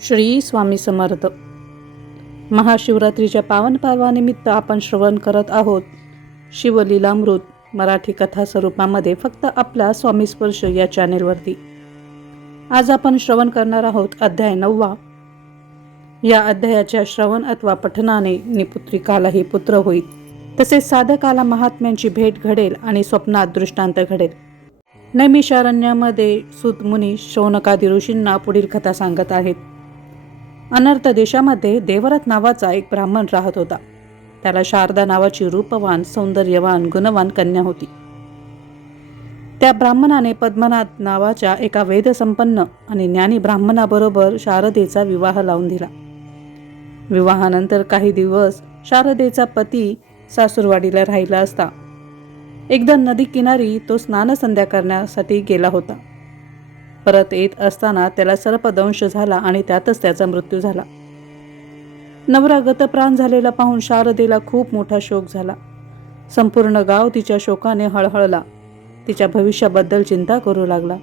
श्री स्वामी समर्थ. महाशिवरात्रीच्या पावन पर्वानिमित्त आपण श्रवण करत आहोत. शिवलीलामृत मराठी कथा स्वरूपामध्ये फक्त आपला स्वामी स्पर्श या चॅनेलवरती. आज आपण श्रवण करणार आहोत अध्याय नववा. या अध्यायाच्या श्रवण अथवा पठनाने निपुत्रिकालाही पुत्र होईल. तसेच साधकाला महात्म्यांची भेट घडेल आणि स्वप्नात दृष्टांत घडेल. नैमिषारण्यामध्ये सुतमुनी शौनकादी ऋषींना पुढील कथा सांगत आहेत. अनर्थ देशामध्ये देवरथ नावाचा एक ब्राह्मण राहत होता. त्याला शारदा नावाची रूपवान सौंदर्यवान गुणवान कन्या होती. त्या ब्राह्मणाने पद्मनाथ नावाच्या एका वेदसंपन्न आणि ज्ञानी ब्राह्मणाबरोबर शारदेचा विवाह लावून दिला. विवाहानंतर काही दिवस शारदेचा पती सासूरवाडीला राहिला असता. एकदा नदी किनारी तो स्नानसंध्या करण्यासाठी गेला होता. परत येत असताना त्याला सर्पदंश झाला आणि त्यातच त्याचा मृत्यू झाला. नवरा गतप्राण झालेला पाहून शारदेला खूप मोठा शोक झाला. संपूर्ण गाव तिच्या शोकाने हळहळला. तिच्या भविष्याबद्दल चिंता करू लागला.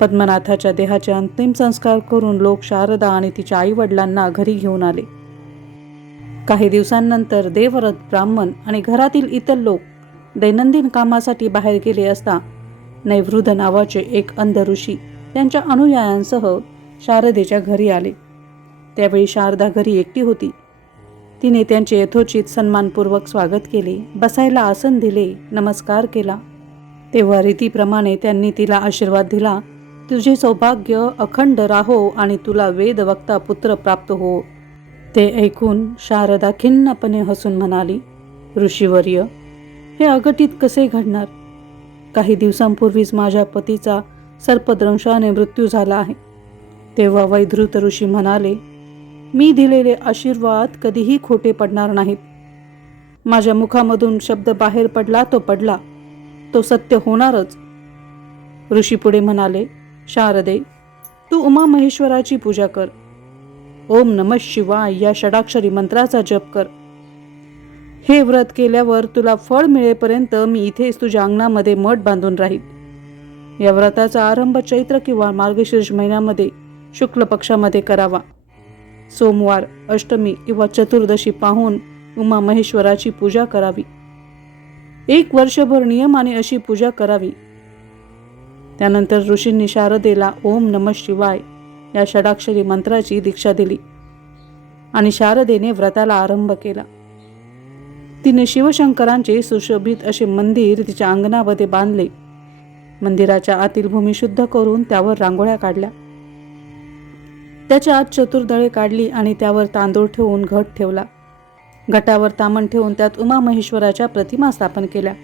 पद्मनाथाच्या देहाचे अंतिम संस्कार करून लोक शारदा आणि तिच्या आई वडिलांना घरी घेऊन आले. काही दिवसांनंतर देवरथ ब्राह्मण आणि घरातील इतर लोक दैनंदिन कामासाठी बाहेर गेले असता नैवृद्ध नावाचे एक अंध ऋषी त्यांच्या अनुयायांसह शारदेच्या घरी आले. त्यावेळी शारदा घरी एकटी होती. तिने त्यांचे यथोचित सन्मानपूर्वक स्वागत केले बसायला आसन दिले नमस्कार केला. तेव्हा रीतीप्रमाणे त्यांनी तिला आशीर्वाद दिला तुझे सौभाग्य अखंड राहो आणि तुला वेदवक्ता पुत्र प्राप्त हो. ते ऐकून शारदा खिन्नपणे हसून म्हणाली ऋषीवर्य हे अघटित कसे घडणार? काही दिवसांपूर्वीच माझ्या पतीचा सर्पदंशाने मृत्यू झाला आहे. तेव्हा वैधृत ऋषी म्हणाले मी दिलेले आशीर्वाद कधीही खोटे पडणार नाहीत. माझ्या मुखामधून शब्द बाहेर पडला तो पडला तो सत्य होणारच. ऋषी पुढे म्हणाले शारदे तू उमा महेश्वराची पूजा कर. ओम नम शिवाय या षडाक्षरी मंत्राचा जप कर. हे व्रत केल्यावर तुला फळ मिळेपर्यंत मी इथेच तुझ्या अंगणामध्ये मठ बांधून राहील. या व्रताचा आरंभ चैत्र किंवा मार्गशीर्ष महिन्यामध्ये शुक्ल पक्षामध्ये करावा. सोमवार अष्टमी किंवा चतुर्दशी पाहून उमा महेश्वराची पूजा करावी. एक वर्षभर नियमाने अशी पूजा करावी. त्यानंतर ऋषींनी शारदेला ओम नम शिवाय या षडाक्षरी मंत्राची दीक्षा दिली आणि शारदेने व्रताला आरंभ केला. तिने शिवशंकरांचे सुशोभित असे मंदिर तिच्या अंगणामध्ये बांधले. मंदिराच्या आतील भूमी शुद्ध करून त्यावर रांगोळ्या काढल्या. त्याच्या आत चतुर्दळे काढली आणि त्यावर तांदूळ ठेवून घट ठेवला. घटावर तामण ठेवून त्यात उमा महेश्वराच्या प्रतिमा स्थापन केल्या.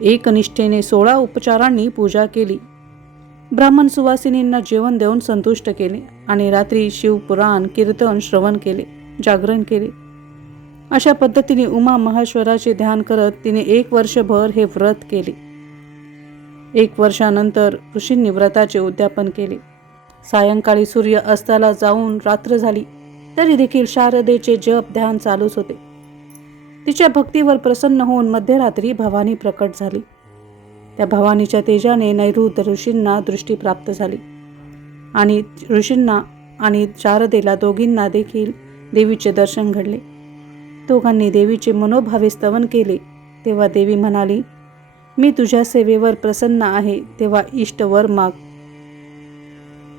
एकनिष्ठेने सोळा उपचारांनी पूजा केली. ब्राह्मण सुवासिनींना जेवण देऊन संतुष्ट केले आणि रात्री शिवपुराण कीर्तन श्रवण केले जागरण केले. अशा पद्धतीने उमा महेश्वराचे ध्यान करत तिने एक वर्षभर हे व्रत केले. एक वर्षानंतर ऋषींनी व्रताचे उद्यापन केले. सायंकाळी सूर्य अस्ताला जाऊन रात्र झाली तरी देखील शारदेचे जप ध्यान चालूच होते. तिच्या भक्तीवर प्रसन्न होऊन मध्यरात्री भवानी प्रकट झाली. त्या भवानीच्या तेजाने नैऋत ऋषींना दृष्टी प्राप्त झाली. आणि ऋषींना आणि शारदेला दोघींना देखील देवीचे दर्शन घडले. दोघांनी देवीचे मनोभावे स्तवन केले. तेव्हा देवी म्हणाली मी तुझ्या सेवेवर प्रसन्न आहे तेव्हा इष्टवर माग.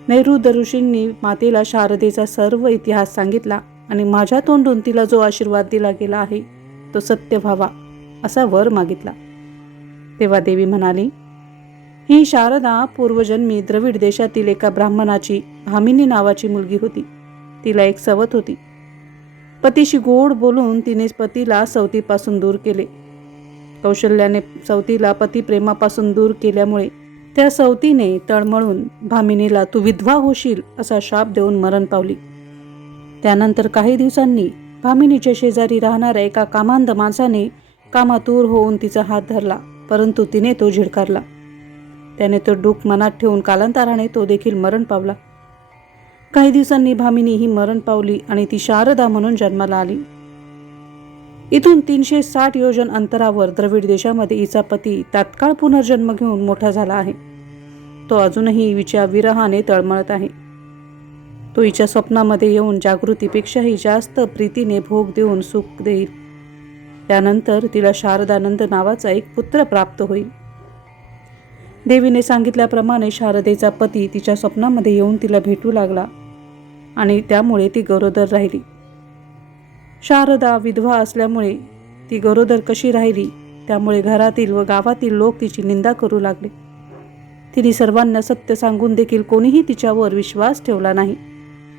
नैऋद ऋषींनी मातेला शारदेचा सर्व इतिहास सांगितला आणि माझ्या तोंडून तिला जो आशीर्वाद दिला गेला आहे तो सत्य व्हावा असा वर मागितला. तेव्हा देवी म्हणाली ही शारदा पूर्वजन्मी द्रविड देशातील एका ब्राह्मणाची भामिनी नावाची मुलगी होती. तिला एक सवत होती. पतीशी गोड बोलून तिने पतीला सवतीपासून दूर केले. कौशल्याने सवतीला पतिप्रेमापासून दूर केल्यामुळे त्या सवतीने तळमळून भामिनीला तू विधवा होशील असा शाप देऊन मरण पावली. त्यानंतर काही दिवसांनी भामिनीच्या शेजारी राहणाऱ्या एका कामांध माणसाने कामातूर होऊन तिचा हात धरला परंतु तिने तो झिडकारला. त्याने तो डूक मनात ठेवून कालांतराने तो देखील मरण पावला. काही दिवसांनी भामिनी ही मरण पावली आणि ती शारदा म्हणून जन्माला आली. इथून तीनशे साठ योजन अंतरावर द्रविड देशामध्ये हिचा पती तात्काळ पुनर्जन्म घेऊन मोठा झाला आहे. तो अजूनही विच्या विरहाने तळमळत आहे. तो हिच्या स्वप्नामध्ये येऊन जागृतीपेक्षाही जास्त प्रीतीने भोग देऊन सुख देईल. त्यानंतर तिला शारदानंद नावाचा एक पुत्र प्राप्त होईल. देवीने सांगितल्याप्रमाणे शारदेचा पती तिच्या स्वप्नामध्ये येऊन तिला भेटू लागला. आणि त्यामुळे ती गरोदर राहिली. शारदा विधवा असल्यामुळे ती गरोदर कशी राहिली त्यामुळे घरातील व गावातील लोक तिची निंदा करू लागले. तिने सर्वांना सत्य सांगून देखील कोणीही तिच्यावर विश्वास ठेवला नाही.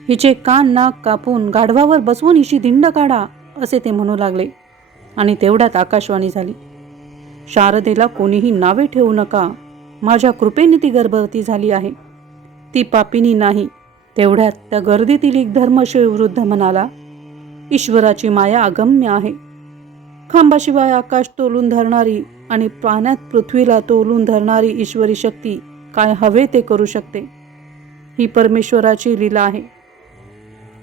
हिचे कान नाक कापून गाढवावर बसवून हिची दिंड काढा असे ते म्हणू लागले आणि तेवढ्यात आकाशवाणी झाली. शारदेला कोणीही नावे ठेवू नका माझ्या कृपेने ती गर्भवती झाली आहे. ती पापिनी नाही तेवढ्यात त्या गर्दीतील एक धर्मशील वृद्ध म्हणाला ईश्वराची माया अगम्य आहे. खांबाशिवाय आकाश तोलून धरणारी आणि पाण्यात पृथ्वीला तोलून धरणारी ईश्वरी शक्ती काय हवे ते करू शकते? ही परमेश्वराची लीला आहे.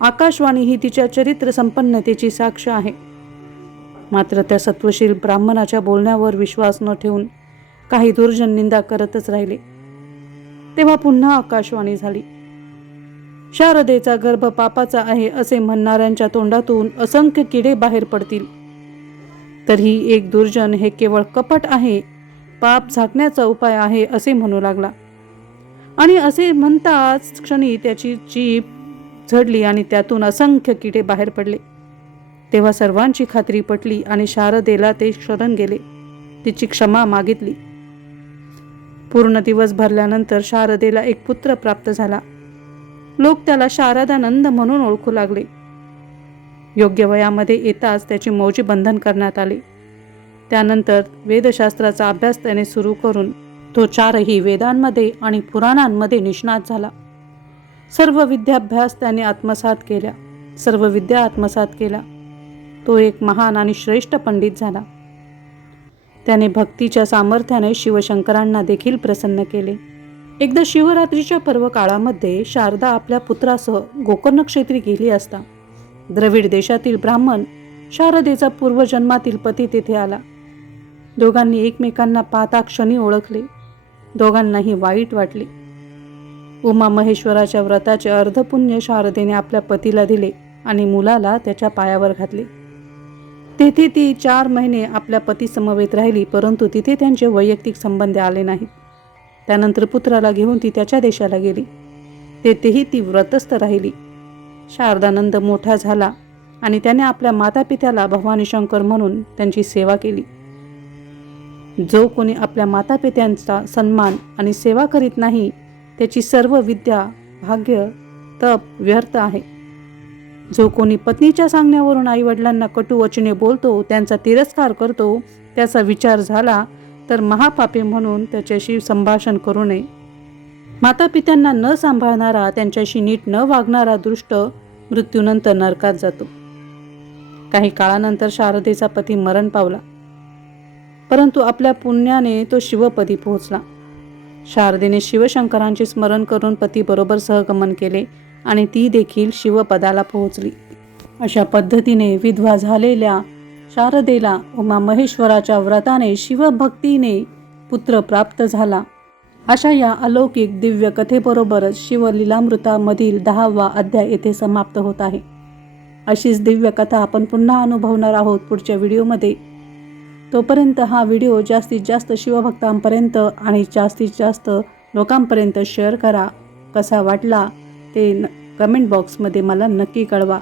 आकाशवाणी ही तिच्या चरित्र संपन्नतेची साक्ष आहे. मात्र त्या सत्वशील ब्राह्मणाच्या बोलण्यावर विश्वास न ठेवून काही दुर्जन निंदा करतच राहिले. तेव्हा पुन्हा आकाशवाणी झाली. शारदेचा गर्भ पापाचा आहे असे म्हणणाऱ्यांच्या तोंडातून असंख्य किडे बाहेर पडतील. तरीही एक दुर्जन हे केवळ कपट आहे पाप झाकण्याचा उपाय आहे असे म्हणू लागला. आणि असे म्हणताच क्षणी त्याची जीभ झडली आणि त्यातून असंख्य किडे बाहेर पडले. तेव्हा सर्वांची खात्री पटली आणि शारदेला ते शरण गेले. तिची क्षमा मागितली. पूर्ण दिवस भरल्यानंतर शारदेला एक पुत्र प्राप्त झाला. लोक त्याला शारदानंद म्हणून ओळखू लागले. योग्य वयामध्ये येताच त्याची मौजी बंधन करण्यात आले. त्यानंतर वेदशास्त्राचा अभ्यास त्याने सुरू करून तो चारही वेदांमध्ये आणि पुराणांमध्ये निष्णात झाला. सर्व विद्याभ्यास त्याने आत्मसात केल्या. सर्व विद्या आत्मसात केल्या. तो एक महान आणि श्रेष्ठ पंडित झाला. त्याने भक्तीच्या सामर्थ्याने शिवशंकरांना देखील प्रसन्न केले. एकदा शिवरात्रीच्या पर्व काळामध्ये शारदा आपल्या पुत्रासह गोकर्ण क्षेत्री गेली असता. द्रविड देशातील ब्राह्मण शारदेचा पूर्वजन्मातील पती तेथे आला. दोघांनी एकमेकांना पाहता क्षणी ओळखले. दोघांनाही वाईट वाटले. उमा महेश्वराच्या व्रताचे अर्धपुण्य शारदेने आपल्या पतीला दिले आणि मुलाला त्याच्या पायावर घातले. तेथे ती चार महिने आपल्या पती समवेत राहिली परंतु तिथे त्यांचे वैयक्तिक संबंध आले नाहीत. त्यानंतर पुत्राला घेऊन ती त्याच्या देशाला गेली. तेथेही ती व्रतस्थ राहिली. शारदानंद मोठा झाला आणि त्याने आपल्या मातापित्याला भवानी शंकर म्हणून त्यांची सेवा केली. जो कोणी आपल्या मातापित्यांचा सन्मान आणि सेवा करीत नाही त्याची सर्व विद्या भाग्य तप व्यर्थ आहे. जो कोणी पत्नीच्या सांगण्यावरून आईवडिलांना कटू वचने बोलतो त्यांचा तिरस्कार करतो त्याचा विचार झाला तर महापापे म्हणून त्याच्याशी संभाषण करू नये. मातापित्यांना न सांभाळणारा त्यांच्याशी नीट न वागणारा दृष्ट मृत्यूनंतर नरकात जातो. काही काळानंतर शारदेचा पती मरण पावला. परंतु आपल्या पुण्याने तो शिवपदी पोहोचला. शारदेने शिवशंकरांचे स्मरण करून पतीबरोबर सहगमन केले आणि ती देखील शिवपदाला पोहोचली. अशा पद्धतीने विधवा झालेल्या शारदेला उमा महेश्वराच्या व्रताने शिवभक्तीने पुत्र प्राप्त झाला. अशा या अलौकिक दिव्य कथेबरोबरच शिवलीलामृतामधील दहावा अध्याय येथे समाप्त होत आहे. अशीच दिव्य कथा आपण पुन्हा अनुभवणार आहोत पुढच्या व्हिडिओमध्ये. तोपर्यंत हा व्हिडिओ जास्तीत जास्त शिवभक्तांपर्यंत आणि जास्तीत जास्त लोकांपर्यंत शेअर करा. कसा वाटला ते न कमेंट बॉक्समध्ये मला नक्की कळवा.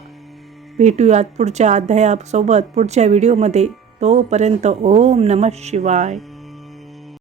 भेटूयात पुढच्या अध्यायासोबत पुढच्या व्हिडिओमध्ये. तोपर्यंत ओम नमः शिवाय.